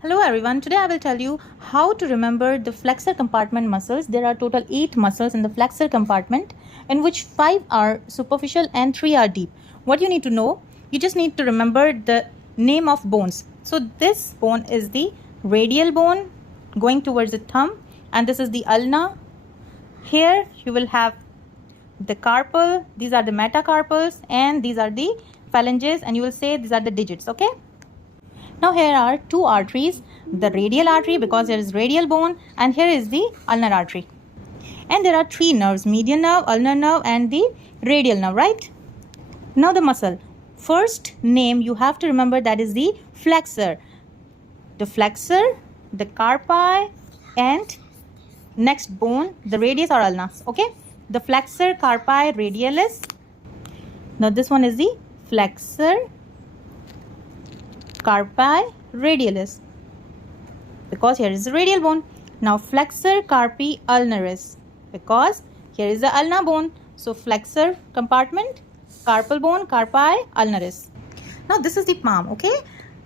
Hello everyone, today I will tell you how to remember the flexor compartment muscles. There are total 8 muscles in the flexor compartment, in which 5 are superficial and 3 are deep. What you need to know, you just need to remember the name of bones. So this bone is the radial bone going towards the thumb, and this is the ulna. Here you will have the carpal, these are the metacarpals, and these are the phalanges, and you will say these are the digits, okay? Now here are two arteries, the radial artery because there is radial bone, and here is the ulnar artery. And there are 3 nerves, median nerve, ulnar nerve and the radial nerve, right? Now the muscle. First name you have to remember, that is the flexor. The flexor, the carpi, and next bone, the radius or ulna, okay? The flexor carpi radialis. Now this one is the flexor carpi radialis because here is the radial bone. Now flexor carpi ulnaris because here is the ulnar bone. So flexor compartment, carpal bone, carpi ulnaris. Now this is the palm, okay?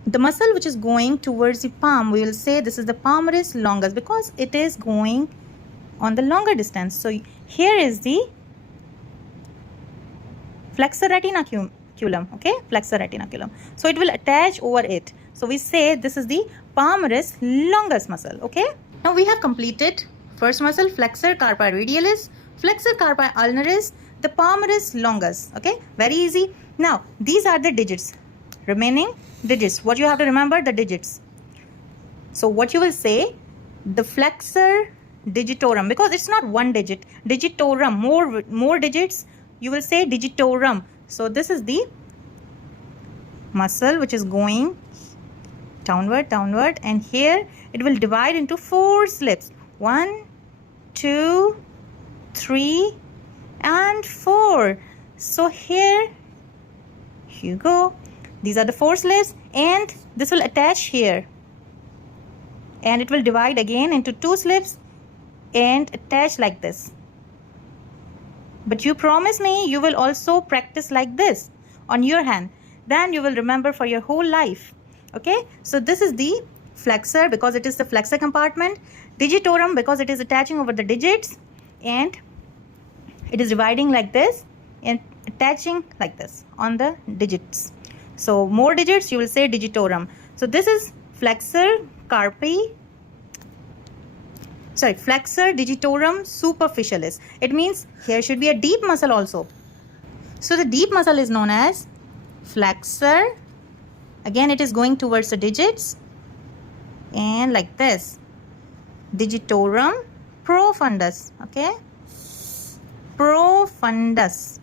The muscle which is going towards the palm, we will say this is the palmaris longus because it is going on the longer distance. So here is the flexor retinaculum. Okay, flexor retinaculum. So it will attach over it. So we say this is the palmaris longus muscle. Okay. Now we have completed first muscle, flexor carpi radialis, flexor carpi ulnaris, the palmaris longus. Okay, very easy. Now these are the digits, remaining digits. What you have to remember, the digits. So what you will say, the flexor digitorum, because it's not one digit, digitorum, more digits, you will say digitorum. So this is the muscle which is going downward, and here it will divide into 4 slips. 1, 2, 3 and 4. So here you go. These are the 4 slips, and this will attach here, and it will divide again into 2 slips and attach like this. But you promise me you will also practice like this on your hand. Then you will remember for your whole life. Okay. So this is the flexor because it is the flexor compartment. Digitorum because it is attaching over the digits. And it is dividing like this and attaching like this on the digits. So more digits, you will say digitorum. So this is flexor digitorum superficialis. It means here should be a deep muscle also. So the deep muscle is known as flexor. Again, it is going towards the digits and like this, digitorum profundus. Okay, profundus.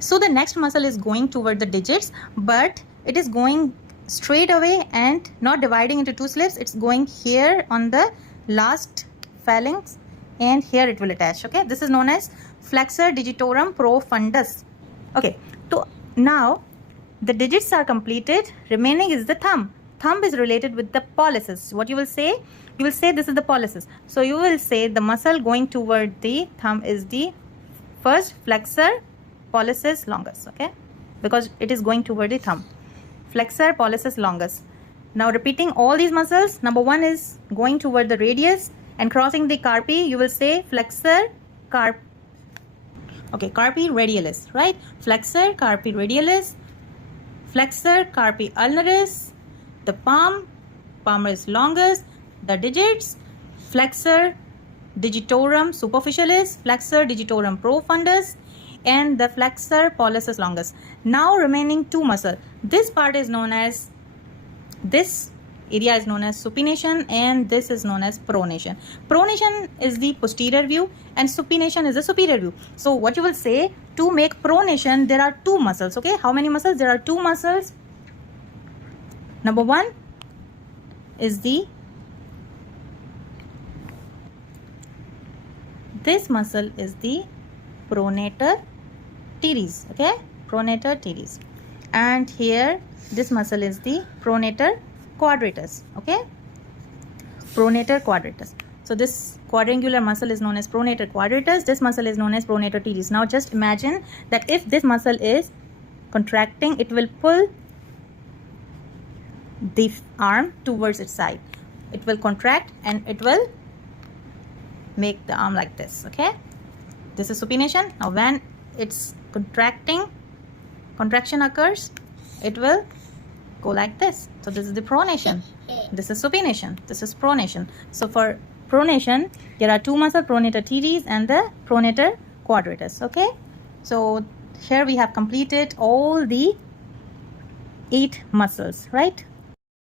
So the next muscle is going toward the digits, but it is going straight away and not dividing into 2 slips. It's going here on the last phalanx, and here it will attach. Okay, this is known as flexor digitorum profundus. Okay, so now the digits are completed. Remaining is the thumb. Thumb is related with the pollicis. What you will say? You will say this is the pollicis. So you will say the muscle going toward the thumb is the first flexor pollicis longus. Okay, because it is going toward the thumb. Flexor pollicis longus. Now repeating all these muscles. Number 1 is going toward the radius and crossing the carpi. You will say flexor carpi radialis, right? Flexor carpi radialis, flexor carpi ulnaris, the palmaris longus, the digits, flexor digitorum superficialis, flexor digitorum profundus, and the flexor pollicis longus. Now remaining 2 muscle. This part is known as, this area is known as supination, and this is known as pronation. Pronation is the posterior view and supination is the superior view. So what you will say, to make pronation there are 2 muscles. Okay, how many muscles? There are 2 muscles. Number 1 is this muscle is the pronator teres. Okay, pronator teres, and here this muscle is the pronator quadratus. Okay, pronator quadratus. So this quadrangular muscle is known as pronator quadratus. This muscle is known as pronator teres. Now just imagine that if this muscle is contracting, it will pull the arm towards its side. It will contract and it will make the arm like this. Okay, this is supination. Now when it's contraction occurs, it will go like this. So this is the pronation, this is supination, this is pronation. So for pronation, there are two muscles, pronator teres and the pronator quadratus. Okay, so here we have completed all the 8 muscles, right?